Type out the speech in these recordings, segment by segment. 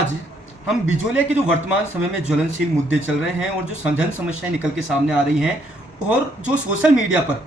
आज हम बिजोलिया के जो वर्तमान समय में ज्वलनशील मुद्दे चल रहे हैं और जो जन समस्याएं निकल के सामने आ रही हैं और जो सोशल मीडिया पर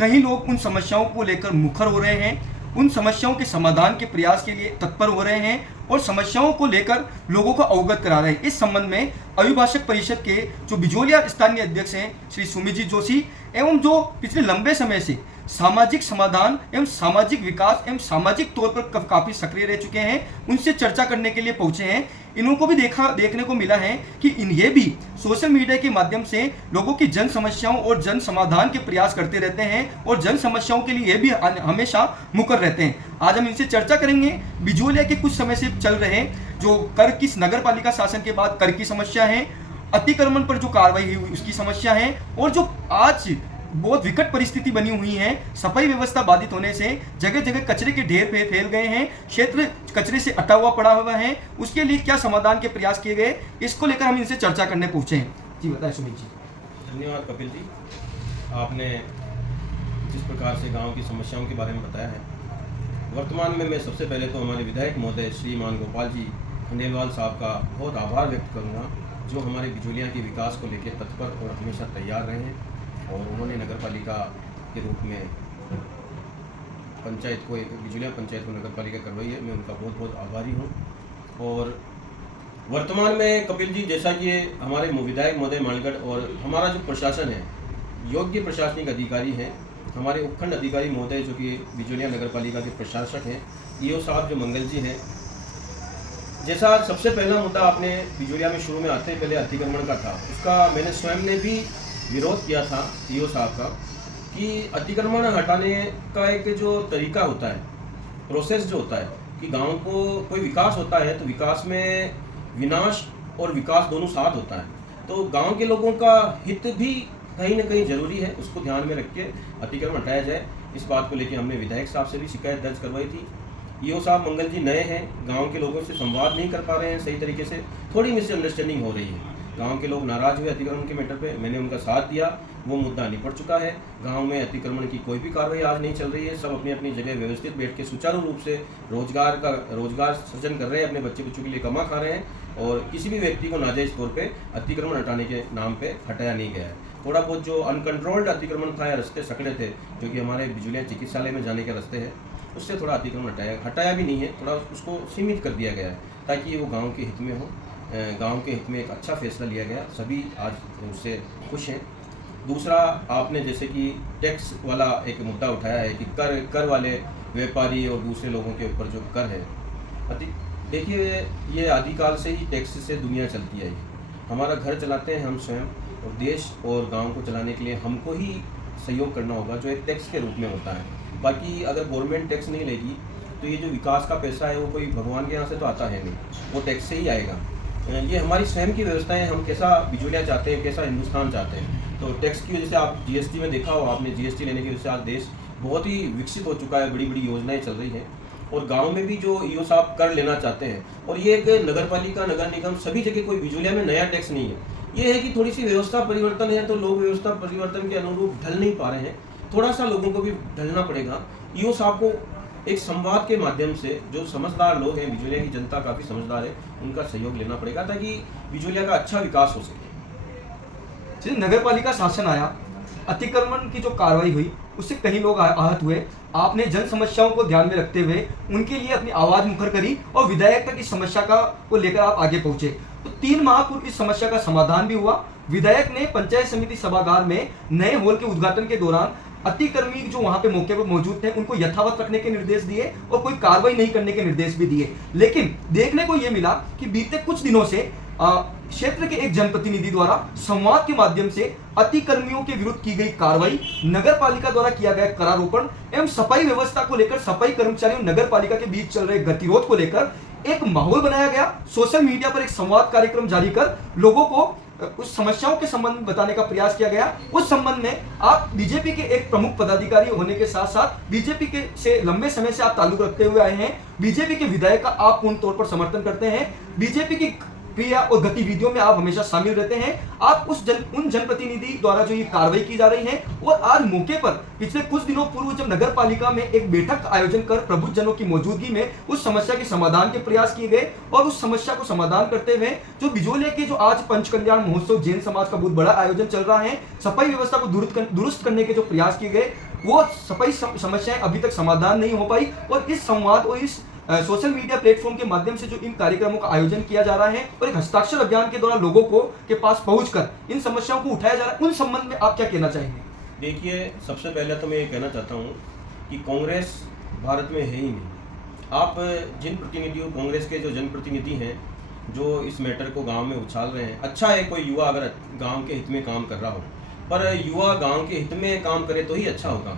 कई लोग उन समस्याओं को लेकर मुखर हो रहे हैं, उन समस्याओं के समाधान के प्रयास के लिए तत्पर हो रहे हैं और समस्याओं को लेकर लोगों को अवगत करा रहे हैं। इस संबंध में अभिभाषक परिषद के जो बिजोलिया स्थानीय अध्यक्ष हैं श्री सुमित जोशी एवं जो पिछले लंबे समय से सामाजिक समाधान एवं सामाजिक विकास एवं सामाजिक तौर पर काफ़ी सक्रिय रह चुके हैं, उनसे चर्चा करने के लिए पहुंचे हैं। इनको भी देखने को मिला है कि इन्हें भी सोशल मीडिया के माध्यम से लोगों की जन समस्याओं और जन समाधान के प्रयास करते रहते हैं और जन समस्याओं के लिए भी हमेशा मुकर रहते हैं। आज हम इनसे चर्चा करेंगे बिजोलिया के कुछ समय से चल रहे जो कर की नगर पालिका शासन के बाद कर की समस्या है, अतिक्रमण पर जो कार्रवाई हुई उसकी समस्या है और जो आज बहुत विकट परिस्थिति बनी हुई है, सफाई व्यवस्था बाधित होने से जगह जगह कचरे के ढेर फैल गए हैं, क्षेत्र कचरे से अटा हुआ पड़ा हुआ है, उसके लिए क्या समाधान के प्रयास किए गए, इसको लेकर हम इनसे चर्चा करने पहुंचे हैं। जी बताएं सुमित जी। धन्यवाद कपिल जी, आपने जिस प्रकार से गांव की समस्याओं के बारे में बताया है, वर्तमान में मैं सबसे पहले तो हमारे विधायक महोदय श्रीमान गोपाल जी खंडेलवाल साहब का बहुत आभार व्यक्त करूँगा, जो हमारे बिजोलिया के विकास को लेकर तत्पर और हमेशा तैयार रहे हैं और उन्होंने नगर पालिका के रूप में पंचायत को, एक बिजोलिया पंचायत को नगर पालिका करवाई है। मैं उनका बहुत बहुत आभारी हूँ। और वर्तमान में कपिल जी, जैसा कि हमारे विधायक महोदय मानगढ़ और हमारा जो प्रशासन है, योग्य प्रशासनिक अधिकारी हैं, हमारे उपखंड अधिकारी महोदय जो कि बिजोलिया नगर पालिका के प्रशासक हैं, ईओ साहब जो मंगल जी हैं, जैसा सबसे पहला मुद्दा आपने बिजोलिया में शुरू में आते ही पहले अतिक्रमण का था, उसका मैंने स्वयं ने भी विरोध किया था ईओ साहब का, कि अतिक्रमण हटाने का एक जो तरीका होता है, प्रोसेस जो होता है कि गांव को कोई विकास होता है तो विकास में विनाश और विकास दोनों साथ होता है, तो गांव के लोगों का हित भी कहीं ना कहीं जरूरी है, उसको ध्यान में रख के अतिक्रमण हटाया जाए। इस बात को लेकर हमने विधायक साहब से भी शिकायत दर्ज करवाई थी। ईओ साहब मंगल जी नए हैं, गांव के लोगों से संवाद नहीं कर पा रहे हैं सही तरीके से, थोड़ी मिसअंडरस्टैंडिंग हो रही है, गांव के लोग नाराज हुए अतिक्रमण के मैटर पे, मैंने उनका साथ दिया, वो मुद्दा निपट चुका है। गांव में अतिक्रमण की कोई भी कार्रवाई आज नहीं चल रही है, सब अपनी अपनी जगह व्यवस्थित बैठ के सुचारू रूप से रोजगार सृजन कर रहे हैं, अपने बच्चों के लिए कमा खा रहे हैं और किसी भी व्यक्ति को नाजायज तौर पे अतिक्रमण हटाने के नाम पे हटाया नहीं गया है। थोड़ा बहुत जो अनकंट्रोल्ड अतिक्रमण था या रास्ते सकड़े थे, जो कि हमारे बिजोलिया चिकित्सालय में जाने के रास्ते हैं, उससे थोड़ा अतिक्रमण हटाया भी नहीं है, थोड़ा उसको सीमित कर दिया गया है ताकि वो गाँव के हित में हो। गांव के हित में एक अच्छा फैसला लिया गया, सभी आज उससे खुश हैं। दूसरा, आपने जैसे कि टैक्स वाला एक मुद्दा उठाया है कि कर वाले व्यापारी और दूसरे लोगों के ऊपर जो कर है, देखिए ये आदिकाल से ही टैक्स से दुनिया चलती है। हमारा घर चलाते हैं हम स्वयं और देश और गांव को चलाने के लिए हमको ही सहयोग करना होगा, जो एक टैक्स के रूप में होता है। बाकी अगर गवर्नमेंट टैक्स नहीं लेगी तो ये जो विकास का पैसा है वो कोई भगवान के यहाँ से तो आता है नहीं, वो टैक्स से ही आएगा। ये हमारी स्वयं की व्यवस्था है, हम कैसा बिजोलिया चाहते हैं, कैसा हिंदुस्तान चाहते हैं। तो टैक्स की वजह से आप जीएसटी में देखा हो आपने, जीएसटी लेने की वजह से आज देश बहुत ही विकसित हो चुका है, बड़ी बड़ी योजनाएं चल रही हैं और गांव में भी जो ईओ साहब कर लेना चाहते हैं। और ये एक नगर पालिका, नगर निगम सभी जगह, कोई बिजोलिया में नया टैक्स नहीं है, ये है कि थोड़ी सी व्यवस्था परिवर्तन है, तो लोग व्यवस्था परिवर्तन के अनुरूप ढल नहीं पा रहे हैं, थोड़ा सा लोगों को भी ढलना पड़ेगा। ईओ साहब को एक संवाद के माध्यम से, जो समझदार लोग हैं, बिजोलिया की जनता काफ़ी समझदार है, उनका सहयोग लेना पड़ेगा ताकि बिजोलिया का अच्छा विकास हो सके। नगर पालिका शासन आया, अतिक्रमण की जो कार्रवाई हुई उससे कई लोग आहत हुए, आपने जन समस्याओं को ध्यान में रखते हुए उनके लिए अपनी आवाज़ मुखर करी और विधायक तक इस समस्या को लेकर आप आगे पहुंचे। तो 3 माह पूर्व इस समस्या का समाधान भी हुआ। विधायक ने पंचायत समिति सभागार में नए हॉल के उद्घाटन के दौरान अतिक्रमी जो वहां पे मौके पर मौजूद थे उनको यथावत रखने के निर्देश दिए और कोई कार्रवाई नहीं करने के निर्देश भी दिए। लेकिन देखने को यह मिला कि बीते कुछ दिनों से क्षेत्र के एक जनप्रतिनिधि द्वारा संवाद के माध्यम से अतिक्रमियों के विरुद्ध की गई कार्रवाई, नगर पालिका द्वारा किया गया करारोपण एवं सफाई व्यवस्था को लेकर सफाई कर्मचारियों नगर पालिका के बीच चल रहे गतिरोध को लेकर एक माहौल बनाया गया। सोशल मीडिया पर एक संवाद कार्यक्रम जारी कर लोगों को उस समस्याओं के संबंध में बताने का प्रयास किया गया। उस संबंध में आप बीजेपी के एक प्रमुख पदाधिकारी होने के साथ साथ बीजेपी के से लंबे समय से आप ताल्लुक रखते हुए आए हैं, बीजेपी के विधायक का आप पूर्ण तौर पर समर्थन करते हैं, बीजेपी की क्रिया और गतिविधियों में आप हमेशा शामिल रहते हैं। आप उन जनप्रतिनिधि द्वारा जो ये कार्रवाई की जा रही है, और आज मौके पर पिछले कुछ दिनों पूर्व जब नगर पालिका में एक बैठक का आयोजन कर प्रबुद्धजनों की मौजूदगी में उस समस्या के समाधान के प्रयास किए गए, और उस समस्या को समाधान करते हुए जो बिजोलिया के जो आज पंचकल्याण महोत्सव जैन समाज का बहुत बड़ा आयोजन चल रहा है, सफाई व्यवस्था को दुरुस्त करने के जो प्रयास किए गए, वो सफाई समस्याएं अभी तक समाधान नहीं हो पाई। और इस संवाद और इस सोशल मीडिया प्लेटफॉर्म के माध्यम से जो इन कार्यक्रमों का आयोजन किया जा रहा है और एक हस्ताक्षर अभियान के द्वारा लोगों को के पास पहुंचकर इन समस्याओं को उठाया जा रहा है, उन संबंध में आप क्या कहना चाहेंगे? देखिए, सबसे पहले तो मैं ये कहना चाहता हूँ कि कांग्रेस भारत में है ही नहीं। आप जिन प्रतिनिधियों, कांग्रेस के जो जनप्रतिनिधि हैं जो इस मैटर को गांव में उछाल रहे हैं, अच्छा है कोई युवा अगर गांव के हित में काम कर रहा हो, पर युवा गांव के हित में काम करे तो ही अच्छा होगा।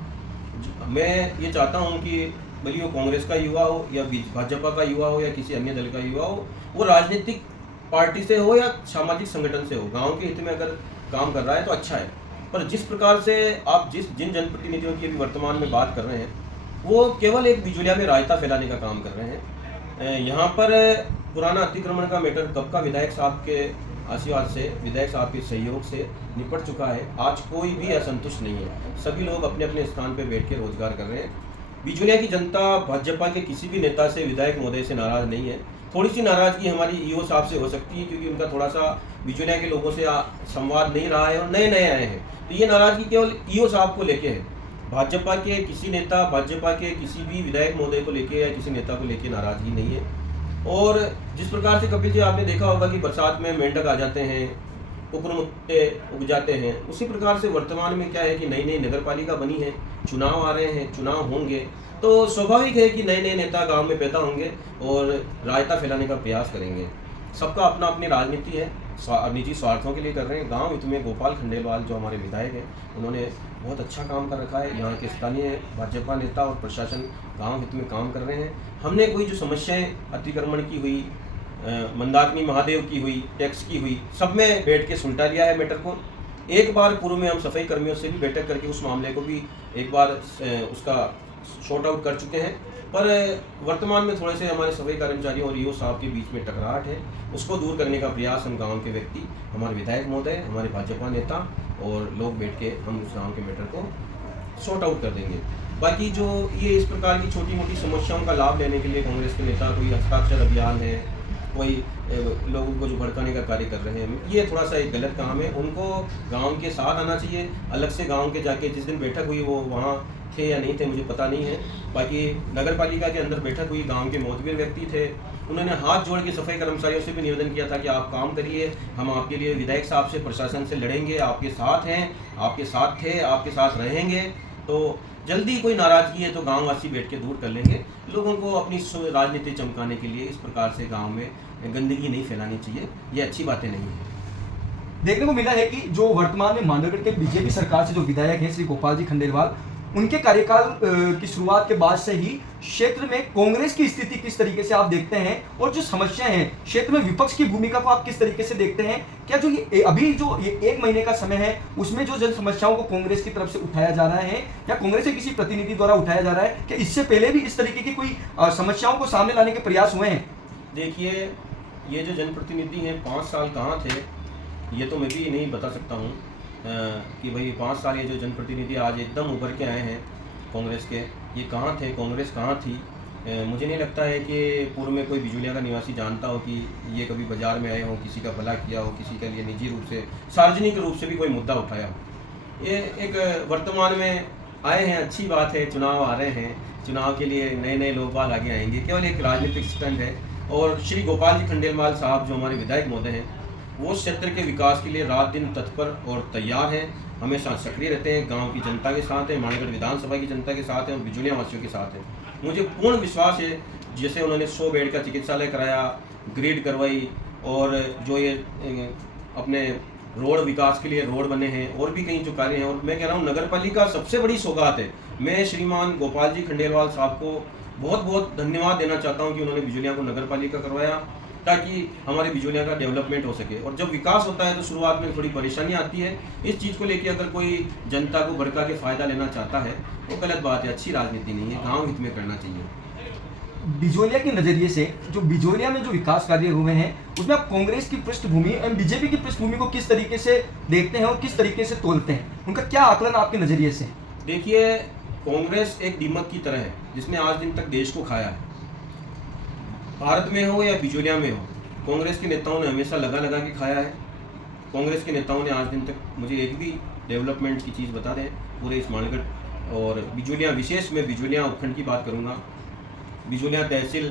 मैं ये चाहता हूँ कि भले वो कांग्रेस का युवा हो या भाजपा का युवा हो या किसी अन्य दल का युवा हो, वो राजनीतिक पार्टी से हो या सामाजिक संगठन से हो, गांव के हित में अगर काम कर रहा है तो अच्छा है। पर जिस प्रकार से आप जिन जनप्रतिनिधियों की अभी वर्तमान में बात कर रहे हैं, वो केवल एक बिजुलिया में रायता फैलाने का काम कर रहे हैं। यहाँ पर पुराना अतिक्रमण का मैटर कब का विधायक साहब के आशीर्वाद से, विधायक साहब के सहयोग से निपट चुका है। आज कोई भी असंतुष्ट नहीं है, सभी लोग अपने अपने स्थान पर बैठ के रोजगार कर रहे हैं। बिजुलिया की जनता भाजपा के किसी भी नेता से, विधायक महोदय से नाराज नहीं है। थोड़ी सी नाराजगी हमारी ईओ साहब से हो सकती है, क्योंकि उनका थोड़ा सा बिजुलिया के लोगों से संवाद नहीं रहा है और नए नए आए हैं, तो ये नाराजगी केवल ईओ साहब को लेके है। भाजपा के किसी नेता, भाजपा के किसी भी विधायक महोदय को लेके या किसी नेता को लेके नाराजगी नहीं है। और जिस प्रकार से कपिल जी आपने देखा होगा कि बरसात में मेंढक आ जाते हैं, कुकुरमुत्ते उग जाते हैं, उसी प्रकार से वर्तमान में क्या है कि नई नई नगर पालिका बनी है, चुनाव आ रहे हैं, चुनाव होंगे, तो स्वाभाविक है कि नए नए नेता गांव में पैदा होंगे और रायता फैलाने का प्रयास करेंगे। सबका अपना अपनी राजनीति है, निजी स्वार्थों के लिए कर रहे हैं। गांव हित में गोपाल खंडेलवाल जो हमारे विधायक हैं, उन्होंने बहुत अच्छा काम कर रखा है। यहाँ के स्थानीय भाजपा नेता और प्रशासन गांव हित में काम कर रहे हैं। हमने कोई जो समस्याएं अतिक्रमण की हुई, मंदाकिनी महादेव की हुई, टैक्स की हुई, सब में बैठ के सुलटा लिया है मैटर को। एक बार पूर्व में हम सफाई कर्मियों से भी बैठक करके उस मामले को भी एक बार उसका शॉर्ट आउट कर चुके हैं। पर वर्तमान में थोड़े से हमारे सफाई कर्मचारियों और ईओ साहब के बीच में टकराहट है, उसको दूर करने का प्रयास हम गांव के व्यक्ति, हमारे विधायक महोदय, हमारे भाजपा नेता और लोग बैठ के हम उस गाँव के मैटर को शॉर्ट आउट कर देंगे। बाकी जो ये इस प्रकार की छोटी मोटी समस्याओं का लाभ लेने के लिए कांग्रेस के नेता कोई हस्ताक्षर अभियान है, कोई लोगों को जो भड़काने का कार्य कर रहे हैं, ये थोड़ा सा एक गलत काम है। उनको गांव के साथ आना चाहिए। अलग से गांव के जाके, जिस दिन बैठक हुई वो वहाँ थे या नहीं थे मुझे पता नहीं है, बाकी नगर पालिका के अंदर बैठक हुई, गांव के मोतबर व्यक्ति थे, उन्होंने हाथ जोड़ के सफाई कर्मचारियों से भी निवेदन किया था कि आप काम करिए, हम आपके लिए विधायक साहब से, प्रशासन से लड़ेंगे, आपके साथ हैं, आपके साथ थे, आपके साथ रहेंगे। तो जल्दी कोई नाराजगी है तो गांववासी बैठ के दूर कर लेंगे। लोगों को अपनी राजनीति चमकाने के लिए इस प्रकार से गांव में गंदगी नहीं फैलानी चाहिए, ये अच्छी बातें नहीं है। देखने को मिला है कि जो वर्तमान में मांडरगढ़ के बीजेपी सरकार से जो विधायक हैं श्री गोपाल जी खंडेलवाल, उनके कार्यकाल की शुरुआत के बाद से ही क्षेत्र में कांग्रेस की स्थिति किस तरीके से आप देखते हैं, और जो समस्याएं हैं क्षेत्र में विपक्ष की भूमिका को आप किस तरीके से देखते हैं? क्या जो ये अभी जो ये 1 महीने का समय है उसमें जो जन समस्याओं को कांग्रेस की तरफ से उठाया जा रहा है या कांग्रेस के किसी प्रतिनिधि द्वारा उठाया जा रहा है, क्या इससे पहले भी इस तरीके की कोई समस्याओं को सामने लाने के प्रयास हुए हैं? देखिए, ये जो जनप्रतिनिधि हैं 5 साल कहाँ थे, ये तो मैं भी नहीं बता सकता हूँ कि भाई 5 साल ये जो जनप्रतिनिधि आज एकदम उभर के आए हैं कांग्रेस के, ये कहाँ थे, कांग्रेस कहाँ थी? मुझे नहीं लगता है कि पूर्व में कोई बिजुलिया का निवासी जानता हो कि ये कभी बाजार में आए हों, किसी का भला किया हो, किसी के लिए निजी रूप से, सार्वजनिक रूप से भी कोई मुद्दा उठाया हो। ये एक वर्तमान में आए हैं, अच्छी बात है, चुनाव आ रहे हैं, चुनाव के लिए नए नए लोग बाल आगे आएंगे, केवल एक राजनीतिक स्टंट है। और श्री गोपाल जी खंडेलवाल साहब जो हमारे विधायक महोदय हैं, वो क्षेत्र के विकास के लिए रात दिन तत्पर और तैयार हैं, हमेशा सक्रिय रहते हैं, गांव की जनता के साथ हैं, माणगढ़ विधानसभा की जनता के साथ हैं और बिजुलिया वासियों के साथ हैं। मुझे पूर्ण विश्वास है, जैसे उन्होंने 100 बेड का चिकित्सालय कराया, ग्रिड करवाई, और जो ये अपने रोड विकास के लिए रोड बने हैं, और भी कई जो कार्य हैं, और मैं कह रहा हूँ नगर पालिका सबसे बड़ी सौगात है। मैं श्रीमान गोपाल जी खंडेलवाल साहब को बहुत बहुत धन्यवाद देना चाहता हूँ कि उन्होंने बिजुलिया को नगर पालिका करवाया, ताकि हमारे बिजुलिया का डेवलपमेंट हो सके। और जब विकास होता है तो शुरुआत में थोड़ी परेशानी आती है। इस चीज़ को लेकर अगर कोई जनता को भड़का के फ़ायदा लेना चाहता है वो गलत बात है, अच्छी राजनीति नहीं है, गांव हित में करना चाहिए। बिजोलिया के नज़रिए से जो बिजोलिया में जो विकास कार्य हुए हैं उसमें आप कांग्रेस की पृष्ठभूमि एवं बीजेपी की पृष्ठभूमि को किस तरीके से देखते हैं और किस तरीके से तोलते हैं, उनका क्या आकलन आपके नज़रिए से? देखिए, कांग्रेस एक दीमक की तरह है जिसने आज दिन तक देश को खाया है। भारत में हो या बिजोलिया में हो, कांग्रेस के नेताओं ने हमेशा लगा लगा के खाया है। कांग्रेस के नेताओं ने आज दिन तक मुझे एक भी डेवलपमेंट की चीज़ बता दें पूरे इस मानगढ़ और बिजोलिया, विशेष में बिजोलिया उपखंड की बात करूंगा। बिजोलिया तहसील,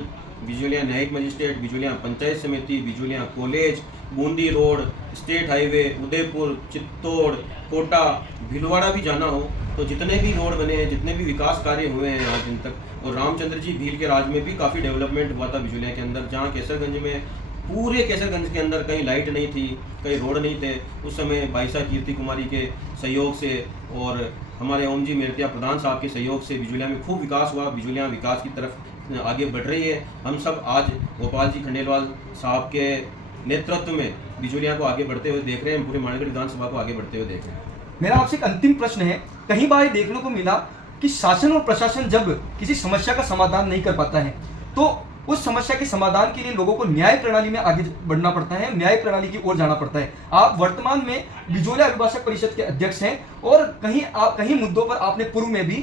बिजोलिया न्यायिक मजिस्ट्रेट, बिजोलिया पंचायत समिति, Bijolia college, Bundi road, state highway, Udaipur, Chittor, Kota, Bhilwara भी जाना हो तो जितने भी रोड बने हैं, जितने भी विकास कार्य हुए हैं आज दिन तक, और रामचंद्र जी भील के राज में भी काफ़ी डेवलपमेंट हुआ था बिजोलिया के अंदर। जहाँ केसरगंज में, पूरे केसरगंज के अंदर कहीं लाइट नहीं थी, कहीं रोड नहीं थे, उस समय बाईसा कीर्ति कुमारी के सहयोग से और हमारे ओम जी मेरतिया प्रधान साहब के सहयोग से बिजोलिया में खूब विकास हुआ। बिजोलिया विकास की तरफ आगे बढ़ रही है। हम सब आज गोपाल जी खंडेलवाल साहब के नेतृत्व में बिजोलिया को आगे बढ़ते हुए देख रहे हैं, पूरे मानगढ़ विधानसभा को आगे बढ़ते हुए देख रहे हैं। मेरा आपसे एक अंतिम प्रश्न है, कई बार ये देखने को मिला कि शासन और प्रशासन जब किसी समस्या का समाधान नहीं कर पाता है तो उस समस्या के समाधान के लिए लोगों को न्याय प्रणाली में आगे बढ़ना पड़ता है, न्याय प्रणाली की ओर जाना पड़ता है। आप वर्तमान में बिजोलिया अभिभाषक परिषद के अध्यक्ष हैं और कहीं मुद्दों पर आपने पूर्व में भी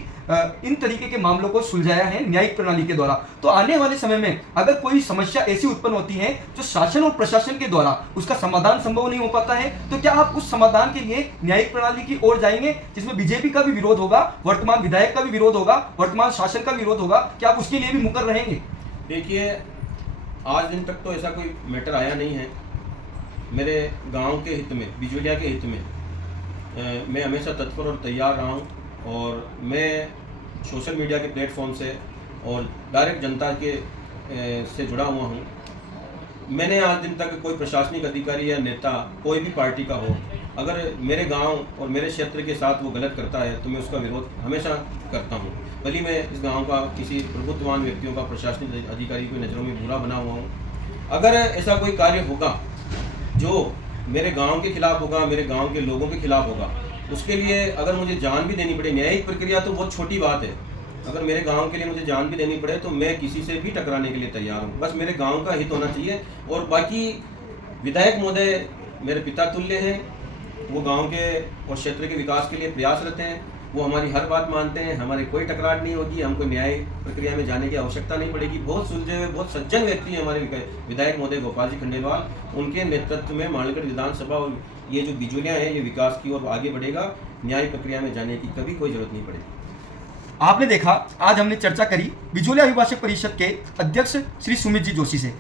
इन तरीके के मामलों को सुलझाया है न्यायिक प्रणाली के द्वारा। तो आने वाले समय में अगर कोई समस्या ऐसी उत्पन्न होती है जो शासन और प्रशासन के द्वारा उसका समाधान संभव नहीं हो पाता है, तो क्या आप उस समाधान के लिए न्यायिक प्रणाली की ओर जाएंगे, जिसमें बीजेपी का भी विरोध होगा, वर्तमान विधायक का भी विरोध होगा, वर्तमान शासन का विरोध होगा, क्या आप उसके लिए भी मुकर रहेंगे? देखिए, आज दिन तक तो ऐसा कोई मैटर आया नहीं है। मेरे गांव के हित में, बिजोलिया के हित में मैं हमेशा तत्पर और तैयार रहा हूं और मैं सोशल मीडिया के प्लेटफॉर्म से और डायरेक्ट जनता के से जुड़ा हुआ हूं। मैंने आज दिन तक कोई प्रशासनिक अधिकारी या नेता कोई भी पार्टी का हो, अगर मेरे गांव और मेरे क्षेत्र के साथ वो गलत करता है तो मैं उसका विरोध हमेशा करता हूं। भले मैं इस गांव का किसी प्रभुत्ववान व्यक्तियों का प्रशासनिक अधिकारी की नज़रों में बुरा बना हुआ हूं, अगर ऐसा कोई कार्य होगा जो मेरे गांव के खिलाफ होगा, मेरे गांव के लोगों के खिलाफ होगा, उसके लिए अगर मुझे जान भी देनी पड़े, न्यायिक प्रक्रिया तो बहुत छोटी बात है, अगर मेरे गांव के लिए मुझे जान भी देनी पड़े तो मैं किसी से भी टकराने के लिए तैयार हूँ। बस मेरे गांव का हित होना चाहिए। और बाकी विधायक महोदय मेरे पिता तुल्य हैं, वो गांव के और क्षेत्र के विकास के लिए प्रयासरत हैं, वो हमारी हर बात मानते हैं, हमारी कोई टकरार नहीं होगी, हमको न्याय प्रक्रिया में जाने की आवश्यकता नहीं पड़ेगी। बहुत सुलझे हुए, बहुत सज्जन व्यक्ति हैं हमारे विधायक महोदय गोपाल जी खंडेलवाल, उनके नेतृत्व में मानगढ़ विधानसभा और ये जो बिजोलिया है ये विकास की ओर आगे बढ़ेगा। न्याय प्रक्रिया में जाने की कभी कोई जरूरत नहीं पड़ेगी। आपने देखा, आज हमने चर्चा करी बिजोलिया अभिभाषक परिषद के अध्यक्ष श्री सुमित जी जोशी से।